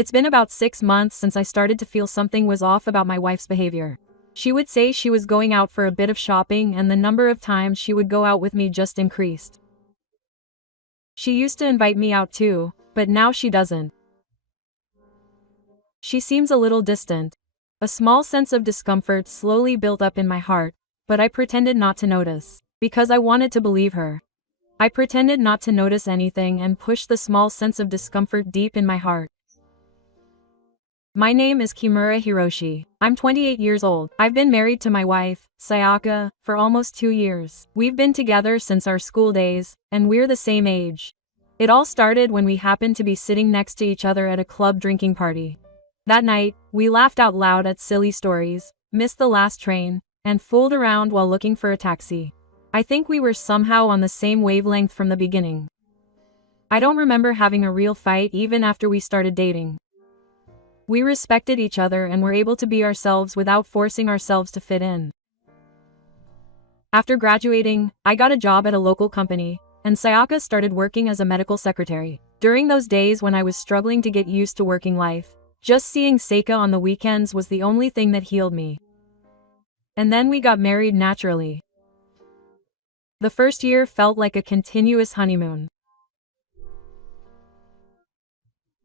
It's been about 6 months since I started to feel something was off about my wife's behavior. She would say she was going out for a bit of shopping, and the number of times she would go out with me just increased. She used to invite me out too, but now she doesn't. She seems a little distant. A small sense of discomfort slowly built up in my heart, but I pretended not to notice, because I wanted to believe her. I pretended not to notice anything and pushed the small sense of discomfort deep in my heart. My name is Kimura Hiroshi. I'm 28 years old. I've been married to my wife, Sayaka, for almost 2 years. We've been together since our school days, and we're the same age. It all started when we happened to be sitting next to each other at a club drinking party. That night, we laughed out loud at silly stories, missed the last train, and fooled around while looking for a taxi. I think we were somehow on the same wavelength from the beginning. I don't remember having a real fight even after we started dating. We respected each other and were able to be ourselves without forcing ourselves to fit in. After graduating, I got a job at a local company, and Sayaka started working as a medical secretary. During those days when I was struggling to get used to working life, just seeing Seika on the weekends was the only thing that healed me. And then we got married naturally. The first year felt like a continuous honeymoon.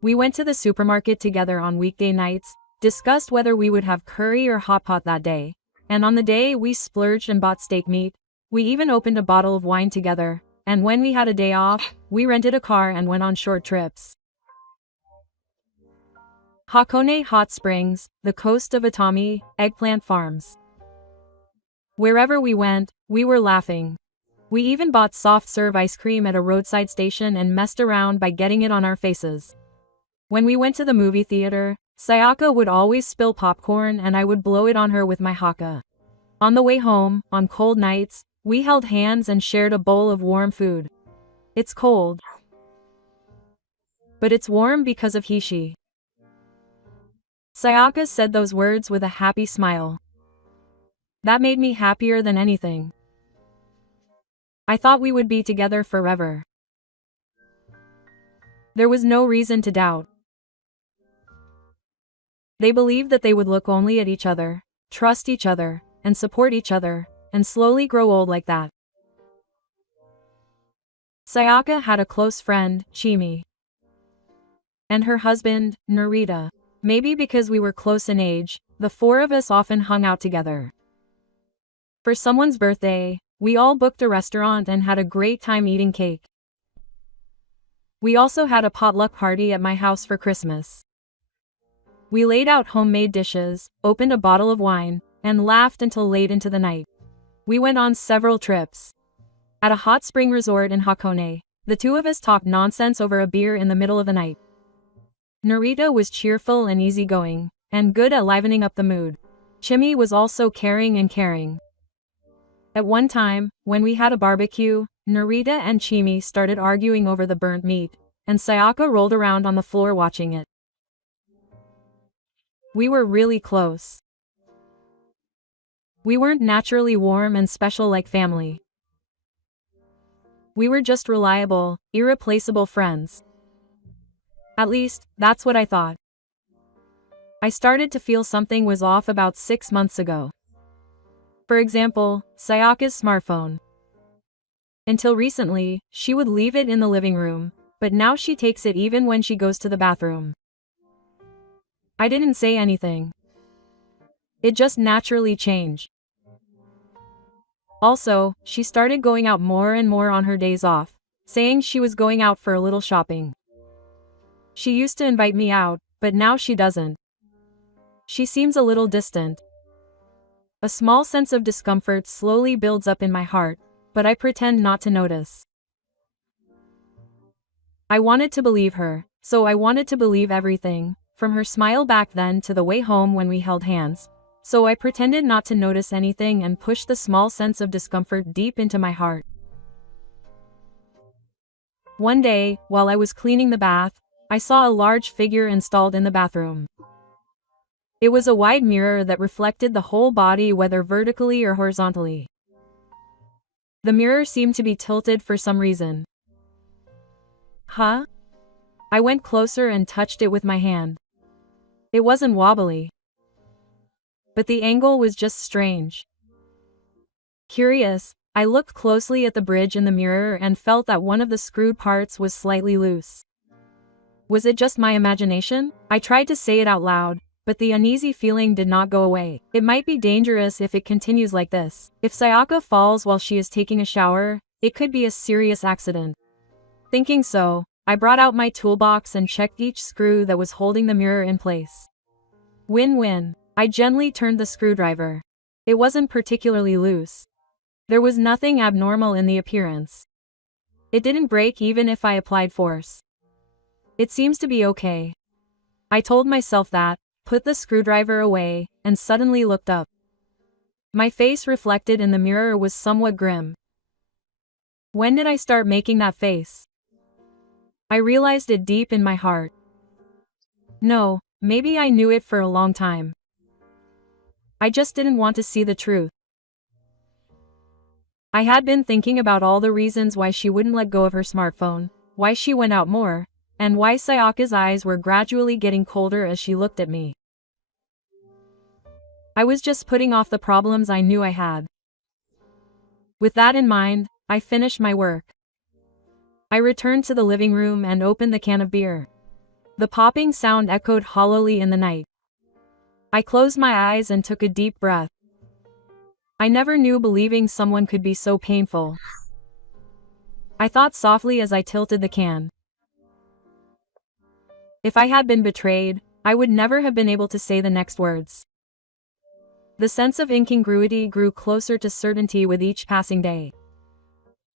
We went to the supermarket together on weekday nights, discussed whether we would have curry or hot pot that day, and on the day we splurged and bought steak meat. We even opened a bottle of wine together, and when we had a day off, we rented a car and went on short trips. Hakone Hot Springs, the coast of Atami, eggplant farms. Wherever we went, we were laughing. We even bought soft serve ice cream at a roadside station and messed around by getting it on our faces. When we went to the movie theater, Sayaka would always spill popcorn and I would blow it on her with my haka. On the way home, on cold nights, we held hands and shared a bowl of warm food. It's cold, but it's warm because of Hishi. Sayaka said those words with a happy smile. That made me happier than anything. I thought we would be together forever. There was no reason to doubt. They believed that they would look only at each other, trust each other, and support each other, and slowly grow old like that. Sayaka had a close friend, Chimi, and her husband, Narita. Maybe because we were close in age, the four of us often hung out together. For someone's birthday, we all booked a restaurant and had a great time eating cake. We also had a potluck party at my house for Christmas. We laid out homemade dishes, opened a bottle of wine, and laughed until late into the night. We went on several trips. At a hot spring resort in Hakone, the two of us talked nonsense over a beer in the middle of the night. Narita was cheerful and easygoing, and good at livening up the mood. Chimi was also caring and caring. At one time, when we had a barbecue, Narita and Chimi started arguing over the burnt meat, and Sayaka rolled around on the floor watching it. We were really close. We weren't naturally warm and special like family. We were just reliable, irreplaceable friends. At least, that's what I thought. I started to feel something was off about 6 months ago. For example, Sayaka's smartphone. Until recently, she would leave it in the living room, but now she takes it even when she goes to the bathroom. I didn't say anything. It just naturally changed. Also, she started going out more and more on her days off, saying she was going out for a little shopping. She used to invite me out, but now she doesn't. She seems a little distant. A small sense of discomfort slowly builds up in my heart, but I pretend not to notice. I wanted to believe her, so I wanted to believe everything, from her smile back then to the way home when we held hands. So I pretended not to notice anything and pushed the small sense of discomfort deep into my heart. One day, while I was cleaning the bath, I saw a large figure installed in the bathroom. It was a wide mirror that reflected the whole body, whether vertically or horizontally. The mirror seemed to be tilted for some reason. Huh? I went closer and touched it with my hand. It wasn't wobbly. But the angle was just strange. Curious, I looked closely at the bridge in the mirror and felt that one of the screwed parts was slightly loose. Was it just my imagination? I tried to say it out loud, but the uneasy feeling did not go away. It might be dangerous if it continues like this. If Sayaka falls while she is taking a shower, it could be a serious accident. Thinking so, I brought out my toolbox and checked each screw that was holding the mirror in place. Win-win. I gently turned the screwdriver. It wasn't particularly loose. There was nothing abnormal in the appearance. It didn't break even if I applied force. It seems to be okay. I told myself that, put the screwdriver away, and suddenly looked up. My face reflected in the mirror was somewhat grim. When did I start making that face? I realized it deep in my heart. No, maybe I knew it for a long time. I just didn't want to see the truth. I had been thinking about all the reasons why she wouldn't let go of her smartphone, why she went out more, and why Sayaka's eyes were gradually getting colder as she looked at me. I was just putting off the problems I knew I had. With that in mind, I finished my work. I returned to the living room and opened the can of beer. The popping sound echoed hollowly in the night. I closed my eyes and took a deep breath. I never knew believing someone could be so painful. I thought softly as I tilted the can. If I had been betrayed, I would never have been able to say the next words. The sense of incongruity grew closer to certainty with each passing day.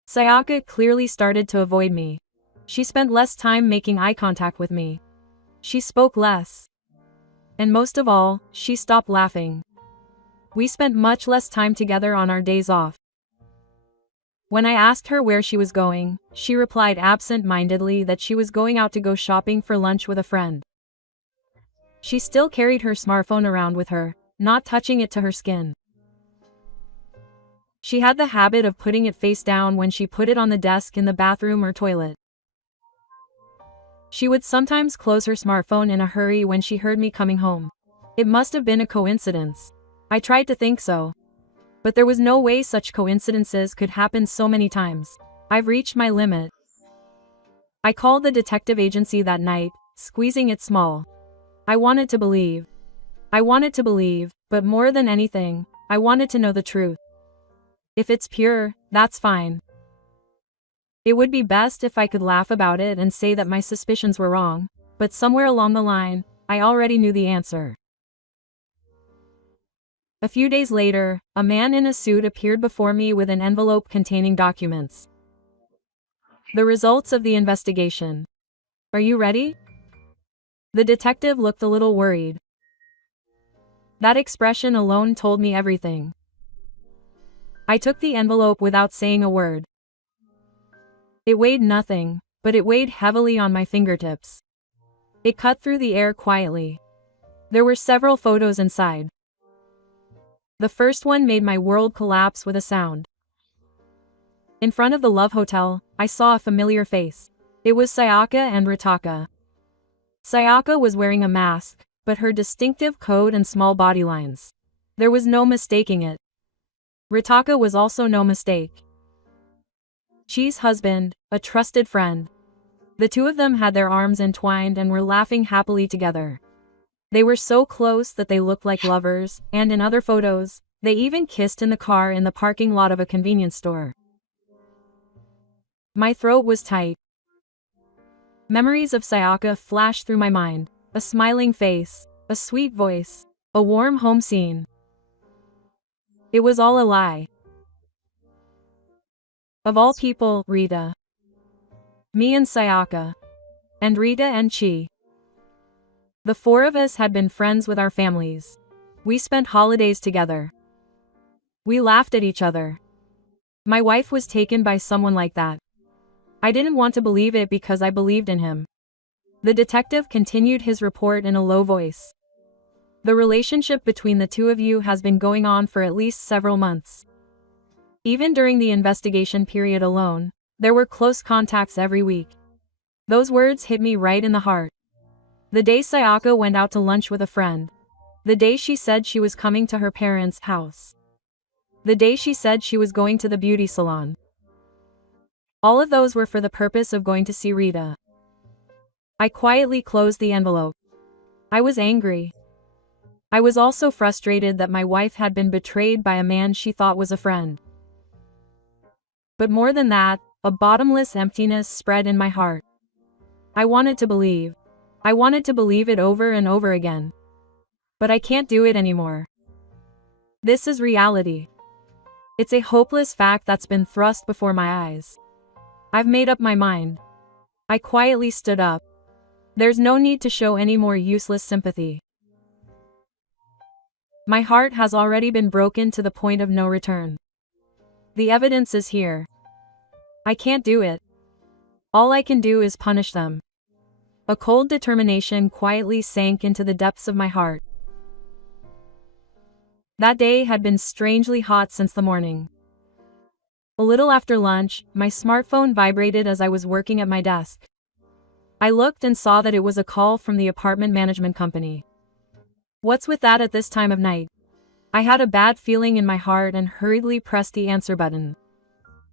Sayaka clearly started to avoid me. She spent less time making eye contact with me. She spoke less. And most of all, she stopped laughing. We spent much less time together on our days off. When I asked her where she was going, she replied absent-mindedly that she was going out to go shopping for lunch with a friend. She still carried her smartphone around with her, not touching it to her skin. She had the habit of putting it face down when she put it on the desk in the bathroom or toilet. She would sometimes close her smartphone in a hurry when she heard me coming home. It must have been a coincidence. I tried to think so. But there was no way such coincidences could happen so many times. I've reached my limit. I called the detective agency that night, squeezing it small. I wanted to believe. But more than anything, I wanted to know the truth. If it's pure, that's fine. It would be best if I could laugh about it and say that my suspicions were wrong, but somewhere along the line, I already knew the answer. A few days later, a man in a suit appeared before me with an envelope containing documents. The results of the investigation. Are you ready? The detective looked a little worried. That expression alone told me everything. I took the envelope without saying a word. It weighed nothing, but it weighed heavily on my fingertips. It cut through the air quietly. There were several photos inside. The first one made my world collapse with a sound. In front of the Love Hotel, I saw a familiar face. It was Sayaka and Ritaka. Sayaka was wearing a mask, but her distinctive coat and small body lines. There was no mistaking it. Ritaka was also no mistake. Chi's husband, a trusted friend. The two of them had their arms entwined and were laughing happily together. They were so close that they looked like lovers, and in other photos, they even kissed in the car in the parking lot of a convenience store. My throat was tight. Memories of Sayaka flashed through my mind. A smiling face, a sweet voice, a warm home scene. It was all a lie. Of all people, Rita. Me and Sayaka. And Rita and Chi. The four of us had been friends with our families. We spent holidays together. We laughed at each other. My wife was taken by someone like that. I didn't want to believe it because I believed in him. The detective continued his report in a low voice. The relationship between the two of you has been going on for at least several months. Even during the investigation period alone, there were close contacts every week. Those words hit me right in the heart. The day Sayaka went out to lunch with a friend. The day she said she was coming to her parents' house. The day she said she was going to the beauty salon. All of those were for the purpose of going to see Rita. I quietly closed the envelope. I was angry. I was also frustrated that my wife had been betrayed by a man she thought was a friend. But more than that, a bottomless emptiness spread in my heart. I wanted to believe. I wanted to believe it over and over again. But I can't do it anymore. This is reality. It's a hopeless fact that's been thrust before my eyes. I've made up my mind. I quietly stood up. There's no need to show any more useless sympathy. My heart has already been broken to the point of no return. The evidence is here. I can't do it. All I can do is punish them. A cold determination quietly sank into the depths of my heart. That day had been strangely hot since the morning. A little after lunch, my smartphone vibrated as I was working at my desk. I looked and saw that it was a call from the apartment management company. What's with that at this time of night? I had a bad feeling in my heart and hurriedly pressed the answer button.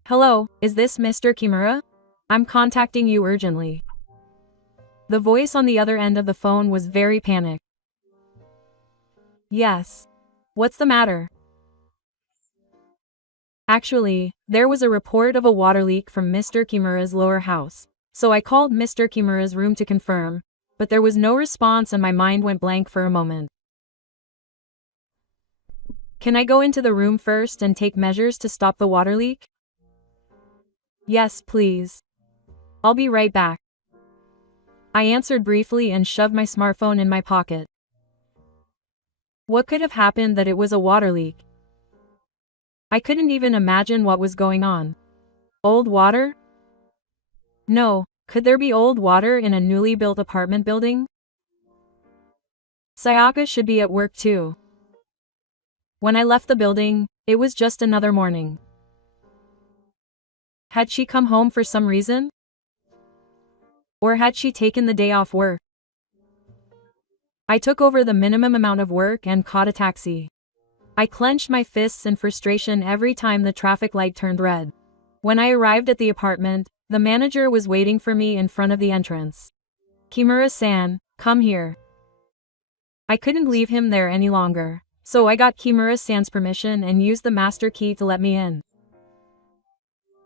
Hello, is this Mr. Kimura? I'm contacting you urgently. The voice on the other end of the phone was very panicked. Yes. What's the matter? Actually, there was a report of a water leak from Mr. Kimura's lower house, so I called Mr. Kimura's room to confirm, but there was no response and my mind went blank for a moment. Can I go into the room first and take measures to stop the water leak? Yes, please. I'll be right back. I answered briefly and shoved my smartphone in my pocket. What could have happened that it was a water leak? I couldn't even imagine what was going on. Old water? No, could there be old water in a newly built apartment building? Sayaka should be at work too. When I left the building, it was just another morning. Had she come home for some reason? Or had she taken the day off work? I took over the minimum amount of work and caught a taxi. I clenched my fists in frustration every time the traffic light turned red. When I arrived at the apartment, the manager was waiting for me in front of the entrance. Kimura-san, come here. I couldn't leave him there any longer, so I got Kimura-san's permission and used the master key to let me in.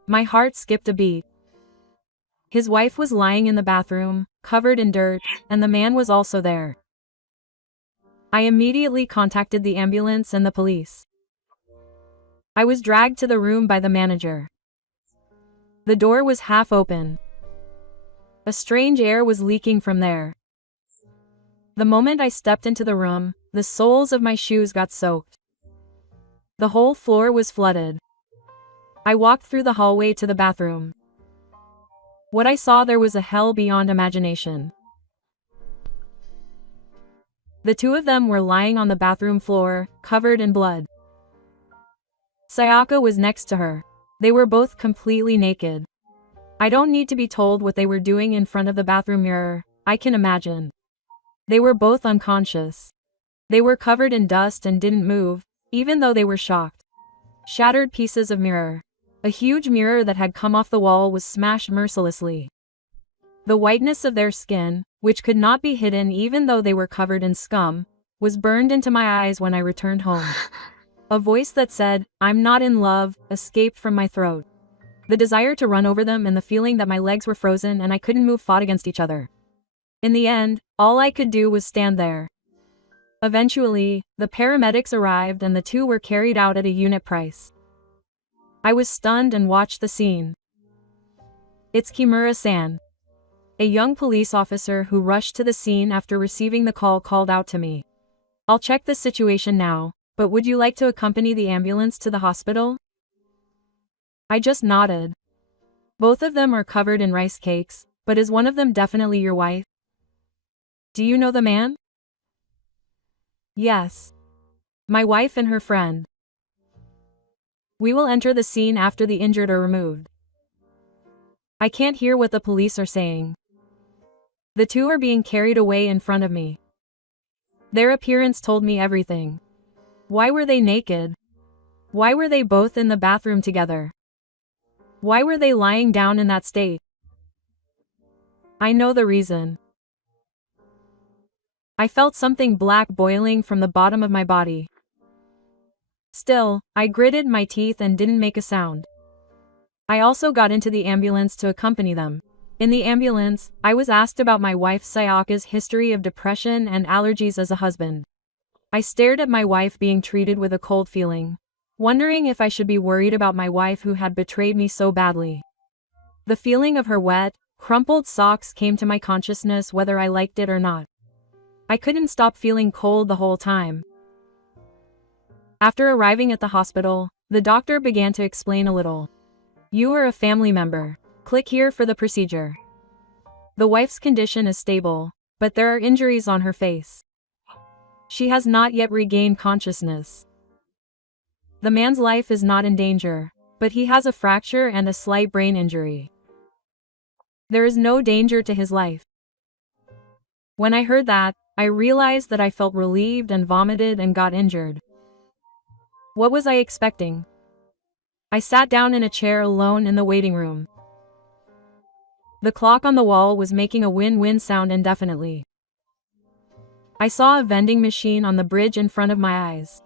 My heart skipped a beat. His wife was lying in the bathroom, covered in dirt, and the man was also there. I immediately contacted the ambulance and the police. I was dragged to the room by the manager. The door was half open. A strange air was leaking from there. The moment I stepped into the room, the soles of my shoes got soaked. The whole floor was flooded. I walked through the hallway to the bathroom. What I saw there was a hell beyond imagination. The two of them were lying on the bathroom floor, covered in blood. Sayaka was next to her. They were both completely naked. I don't need to be told what they were doing in front of the bathroom mirror, I can imagine. They were both unconscious. They were covered in dust and didn't move, even though they were shocked. Shattered pieces of mirror. A huge mirror that had come off the wall was smashed mercilessly. The whiteness of their skin, which could not be hidden even though they were covered in scum, was burned into my eyes when I returned home. A voice that said, "I'm not in love," escaped from my throat. The desire to run over them and the feeling that my legs were frozen and I couldn't move fought against each other. In the end, all I could do was stand there. Eventually, the paramedics arrived and the two were carried out at a unit price. I was stunned and watched the scene. It's Kimura-san. A young police officer who rushed to the scene after receiving the call called out to me. I'll check the situation now, but would you like to accompany the ambulance to the hospital? I just nodded. Both of them are covered in rice cakes, but is one of them definitely your wife? Do you know the man? Yes. My wife and her friend. We will enter the scene after the injured are removed. I can't hear what the police are saying. The two are being carried away in front of me. Their appearance told me everything. Why were they naked? Why were they both in the bathroom together? Why were they lying down in that state? I know the reason. I felt something black boiling from the bottom of my body. Still, I gritted my teeth and didn't make a sound. I also got into the ambulance to accompany them. In the ambulance, I was asked about my wife Sayaka's history of depression and allergies as a husband. I stared at my wife being treated with a cold feeling, wondering if I should be worried about my wife who had betrayed me so badly. The feeling of her wet, crumpled socks came to my consciousness whether I liked it or not. I couldn't stop feeling cold the whole time. After arriving at the hospital, the doctor began to explain a little. You are a family member. Click here for the procedure. The wife's condition is stable, but there are injuries on her face. She has not yet regained consciousness. The man's life is not in danger, but he has a fracture and a slight brain injury. There is no danger to his life. When I heard that, I realized that I felt relieved and vomited and got injured. What was I expecting? I sat down in a chair alone in the waiting room. The clock on the wall was making a win-win sound indefinitely. I saw a vending machine on the bridge in front of my eyes.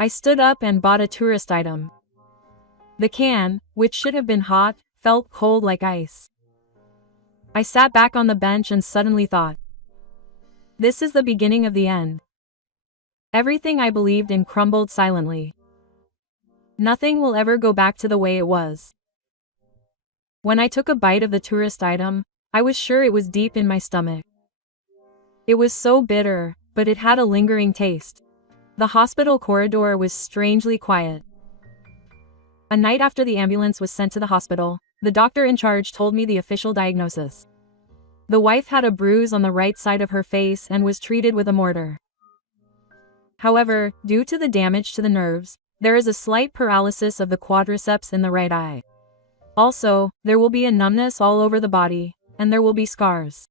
I stood up and bought a tourist item. The can, which should have been hot, felt cold like ice. I sat back on the bench and suddenly thought, this is the beginning of the end. Everything I believed in crumbled silently. Nothing will ever go back to the way it was. When I took a bite of the tourist item, I was sure it was deep in my stomach. It was so bitter, but it had a lingering taste. The hospital corridor was strangely quiet. A night after the ambulance was sent to the hospital, the doctor in charge told me the official diagnosis. The wife had a bruise on the right side of her face and was treated with a mortar. However, due to the damage to the nerves, there is a slight paralysis of the quadriceps in the right eye. Also, there will be a numbness all over the body, and there will be scars.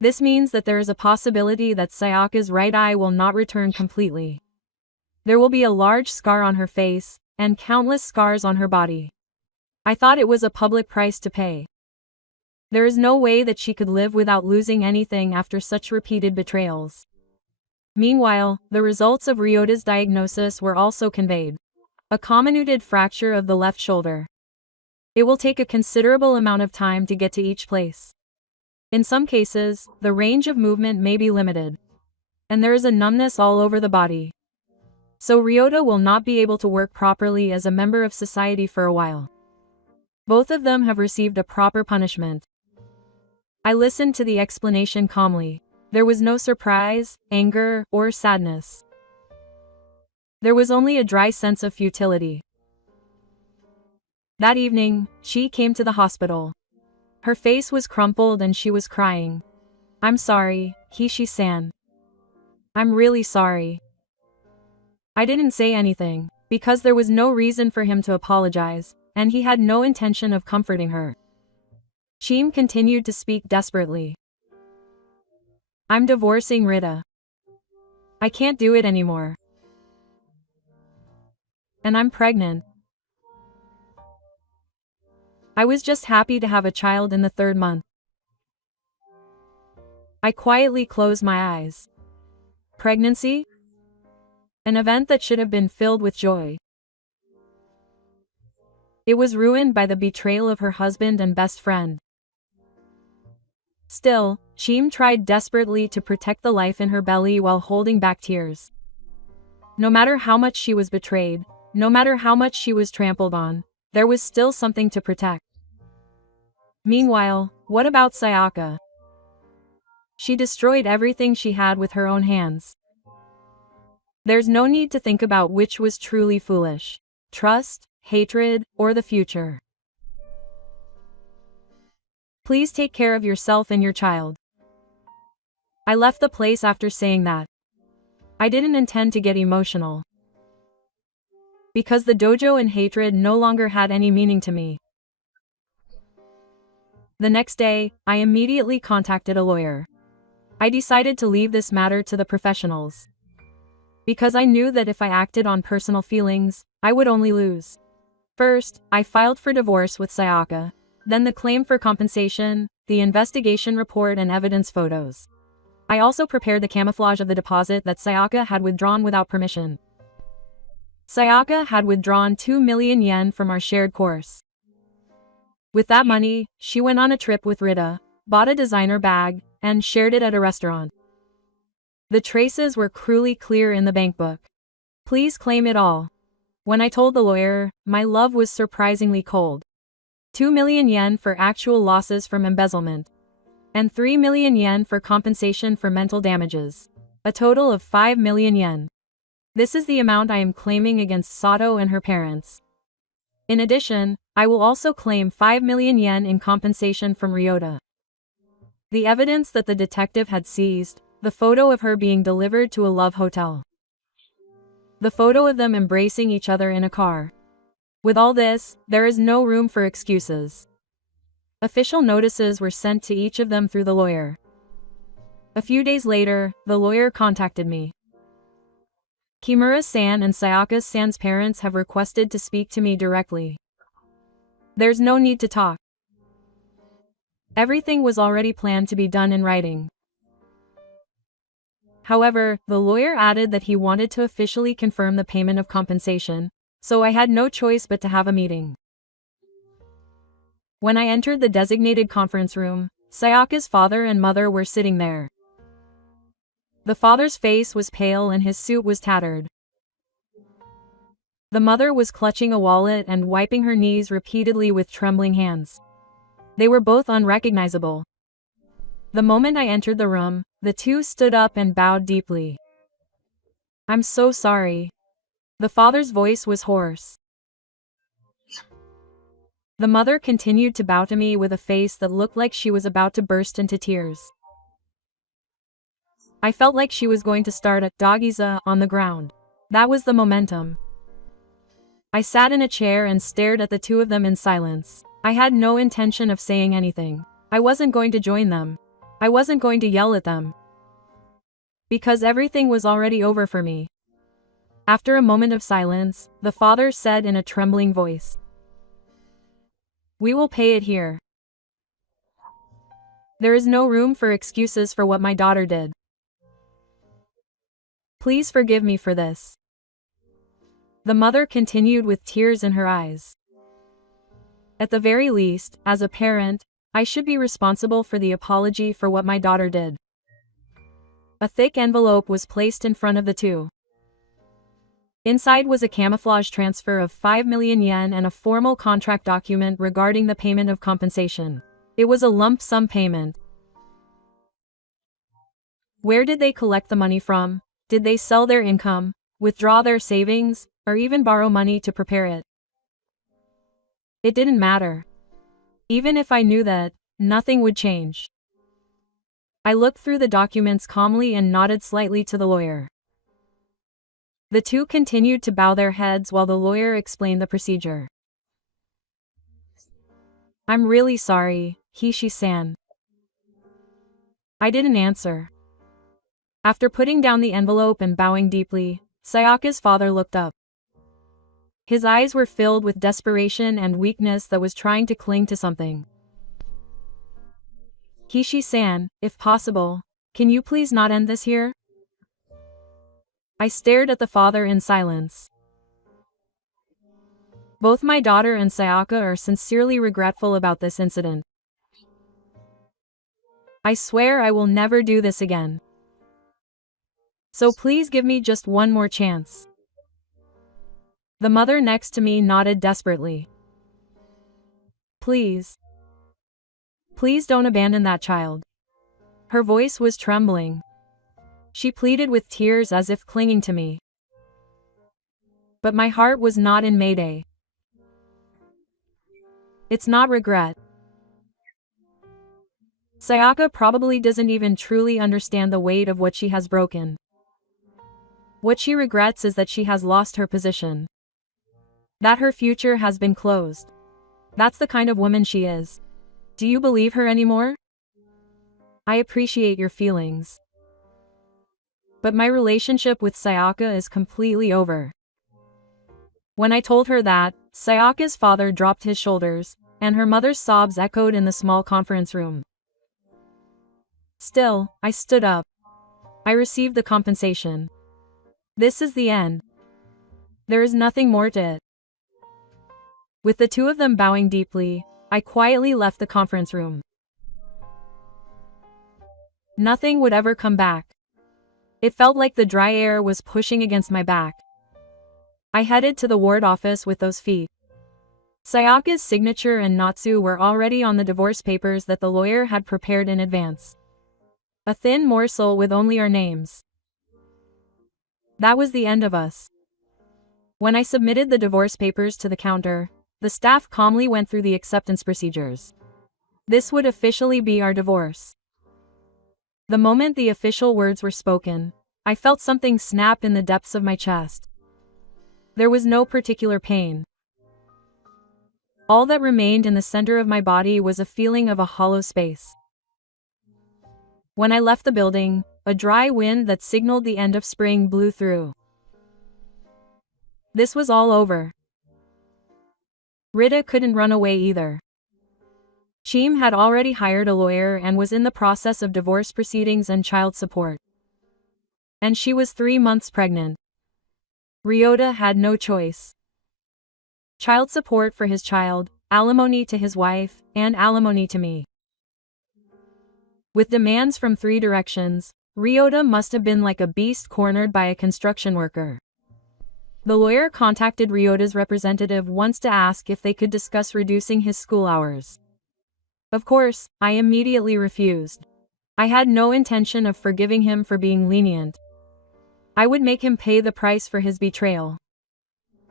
This means that there is a possibility that Sayaka's right eye will not return completely. There will be a large scar on her face, and countless scars on her body. I thought it was a public price to pay. There is no way that she could live without losing anything after such repeated betrayals. Meanwhile, the results of Ryota's diagnosis were also conveyed. A comminuted fracture of the left shoulder. It will take a considerable amount of time to get to each place. In some cases, the range of movement may be limited. And there is a numbness all over the body. So Ryota will not be able to work properly as a member of society for a while. Both of them have received a proper punishment. I listened to the explanation calmly. There was no surprise, anger, or sadness. There was only a dry sense of futility. That evening, she came to the hospital. Her face was crumpled and she was crying. I'm sorry, Hishi-san. I'm really sorry. I didn't say anything, because there was no reason for him to apologize, and he had no intention of comforting her. Shim continued to speak desperately. I'm divorcing Rita. I can't do it anymore. And I'm pregnant. I was just happy to have a child in the 3rd month. I quietly closed my eyes. Pregnancy? An event that should have been filled with joy. It was ruined by the betrayal of her husband and best friend. Still, Shim tried desperately to protect the life in her belly while holding back tears. No matter how much she was betrayed, no matter how much she was trampled on, there was still something to protect. Meanwhile, what about Sayaka? She destroyed everything she had with her own hands. There's no need to think about which was truly foolish: trust, hatred, or the future. Please take care of yourself and your child. I left the place after saying that. I didn't intend to get emotional. Because the dojo and hatred no longer had any meaning to me. The next day, I immediately contacted a lawyer. I decided to leave this matter to the professionals. Because I knew that if I acted on personal feelings, I would only lose. First, I filed for divorce with Sayaka. Then the claim for compensation, the investigation report and evidence photos. I also prepared the camouflage of the deposit that Sayaka had withdrawn without permission. Sayaka had withdrawn 2 million yen from our shared course. With that money, she went on a trip with Rita, bought a designer bag, and shared it at a restaurant. The traces were cruelly clear in the bank book. Please claim it all. When I told the lawyer, my love was surprisingly cold. 2 million yen for actual losses from embezzlement. And 3 million yen for compensation for mental damages. A total of 5 million yen. This is the amount I am claiming against Sato and her parents. In addition, I will also claim 5 million yen in compensation from Ryota. The evidence that the detective had seized, the photo of her being delivered to a love hotel. The photo of them embracing each other in a car. With all this, there is no room for excuses. Official notices were sent to each of them through the lawyer. A few days later, the lawyer contacted me. Kimura-san and Sayaka-san's parents have requested to speak to me directly. There's no need to talk. Everything was already planned to be done in writing. However, the lawyer added that he wanted to officially confirm the payment of compensation, so I had no choice but to have a meeting. When I entered the designated conference room, Sayaka's father and mother were sitting there. The father's face was pale and his suit was tattered. The mother was clutching a wallet and wiping her knees repeatedly with trembling hands. They were both unrecognizable. The moment I entered the room, the two stood up and bowed deeply. "I'm so sorry." The father's voice was hoarse. The mother continued to bow to me with a face that looked like she was about to burst into tears. I felt like she was going to start a dagiza on the ground. That was the momentum. I sat in a chair and stared at the two of them in silence. I had no intention of saying anything. I wasn't going to join them. I wasn't going to yell at them. Because everything was already over for me. After a moment of silence, the father said in a trembling voice, "We will pay it here. There is no room for excuses for what my daughter did. Please forgive me for this." The mother continued with tears in her eyes. "At the very least, as a parent, I should be responsible for the apology for what my daughter did." A thick envelope was placed in front of the two. Inside was a camouflage transfer of 5 million yen and a formal contract document regarding the payment of compensation. It was a lump sum payment. Where did they collect the money from? Did they sell their income, withdraw their savings, or even borrow money to prepare it? It didn't matter. Even if I knew that, nothing would change. I looked through the documents calmly and nodded slightly to the lawyer. The two continued to bow their heads while the lawyer explained the procedure. "I'm really sorry, Hishi-san." I didn't answer. After putting down the envelope and bowing deeply, Sayaka's father looked up. His eyes were filled with desperation and weakness that was trying to cling to something. "Hishi-san, if possible, can you please not end this here?" I stared at the father in silence. Both my daughter and Sayaka are sincerely regretful about this incident. I swear I will never do this again. So please give me just one more chance. The mother next to me nodded desperately. "Please. Please don't abandon that child." Her voice was trembling. She pleaded with tears as if clinging to me. But my heart was not in Mayday. It's not regret. Sayaka probably doesn't even truly understand the weight of what she has broken. What she regrets is that she has lost her position. That her future has been closed. That's the kind of woman she is. Do you believe her anymore? I appreciate your feelings. But my relationship with Sayaka is completely over. When I told her that, Sayaka's father dropped his shoulders, and her mother's sobs echoed in the small conference room. Still, I stood up. I received the compensation. This is the end. There is nothing more to it. With the two of them bowing deeply, I quietly left the conference room. Nothing would ever come back. It felt like the dry air was pushing against my back. I headed to the ward office with those feet. Sayaka's signature and Natsu were already on the divorce papers that the lawyer had prepared in advance. A thin morsel with only our names. That was the end of us. When I submitted the divorce papers to the counter, the staff calmly went through the acceptance procedures. This would officially be our divorce. The moment the official words were spoken, I felt something snap in the depths of my chest. There was no particular pain. All that remained in the center of my body was a feeling of a hollow space. When I left the building, a dry wind that signaled the end of spring blew through. This was all over. Rita couldn't run away either. Chim had already hired a lawyer and was in the process of divorce proceedings and child support. And she was 3 months pregnant. Ryota had no choice. Child support for his child, alimony to his wife, and alimony to me. With demands from 3 directions, Ryota must have been like a beast cornered by a construction worker. The lawyer contacted Ryota's representative once to ask if they could discuss reducing his school hours. Of course, I immediately refused. I had no intention of forgiving him for being lenient. I would make him pay the price for his betrayal.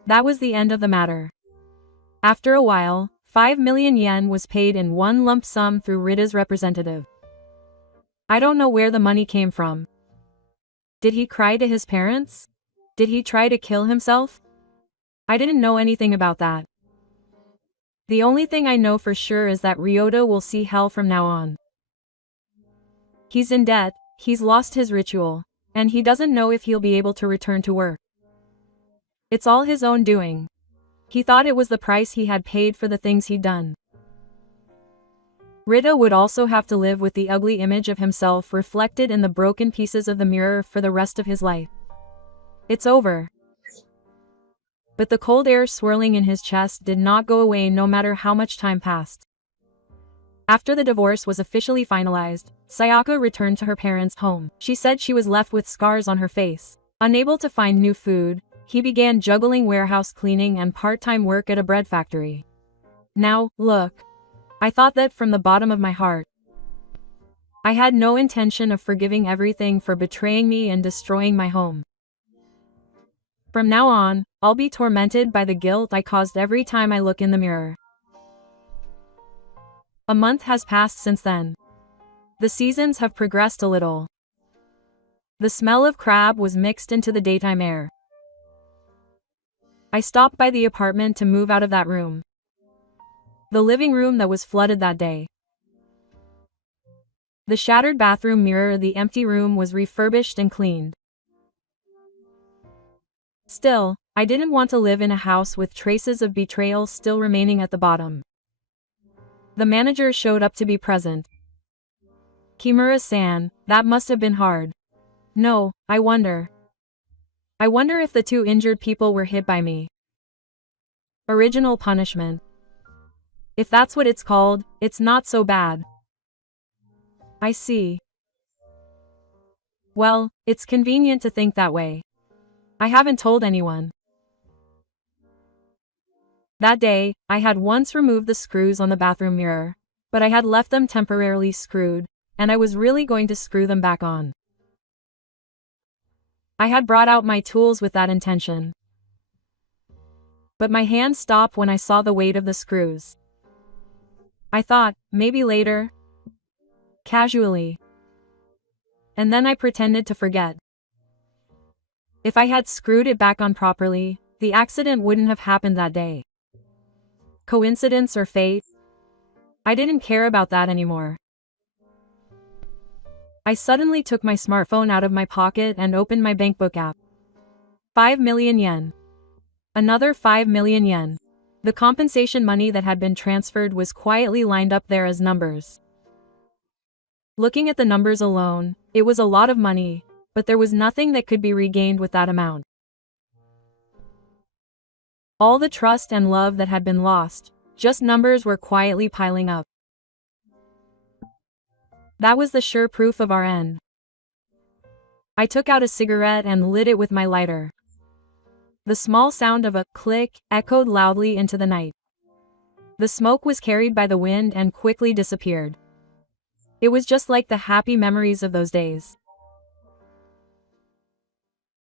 That was the end of the matter. After a while, 5 million yen was paid in one lump sum through Rita's representative. I don't know where the money came from. Did he cry to his parents? Did he try to kill himself? I didn't know anything about that. The only thing I know for sure is that Ryota will see hell from now on. He's in debt, he's lost his ritual, and he doesn't know if he'll be able to return to work. It's all his own doing. He thought it was the price he had paid for the things he'd done. Rita would also have to live with the ugly image of himself reflected in the broken pieces of the mirror for the rest of his life. It's over. But the cold air swirling in his chest did not go away no matter how much time passed. After the divorce was officially finalized, Sayaka returned to her parents' home. She said she was left with scars on her face. Unable to find new food, he began juggling warehouse cleaning and part-time work at a bread factory. Now, look. I thought that from the bottom of my heart. I had no intention of forgiving everything for betraying me and destroying my home. From now on, I'll be tormented by the guilt I caused every time I look in the mirror. A month has passed since then. The seasons have progressed a little. The smell of crab was mixed into the daytime air. I stopped by the apartment to move out of that room. The living room that was flooded that day. The shattered bathroom mirror, the empty room was refurbished and cleaned. Still, I didn't want to live in a house with traces of betrayal still remaining at the bottom. The manager showed up to be present. Kimura-san, that must have been hard. No, I wonder if the 2 injured people were hit by me. Original punishment. If that's what it's called, it's not so bad. I see. Well, it's convenient to think that way. I haven't told anyone. That day, I had once removed the screws on the bathroom mirror, but I had left them temporarily screwed, and I was really going to screw them back on. I had brought out my tools with that intention. But my hand stopped when I saw the weight of the screws. I thought, maybe later. Casually. And then I pretended to forget. If I had screwed it back on properly, the accident wouldn't have happened that day. Coincidence or fate? I didn't care about that anymore. I suddenly took my smartphone out of my pocket and opened my bankbook app. 5 million yen. Another 5 million yen. The compensation money that had been transferred was quietly lined up there as numbers. Looking at the numbers alone, it was a lot of money, but there was nothing that could be regained with that amount. All the trust and love that had been lost, just numbers were quietly piling up. That was the sure proof of our end. I took out a cigarette and lit it with my lighter. The small sound of a click echoed loudly into the night. The smoke was carried by the wind and quickly disappeared. It was just like the happy memories of those days.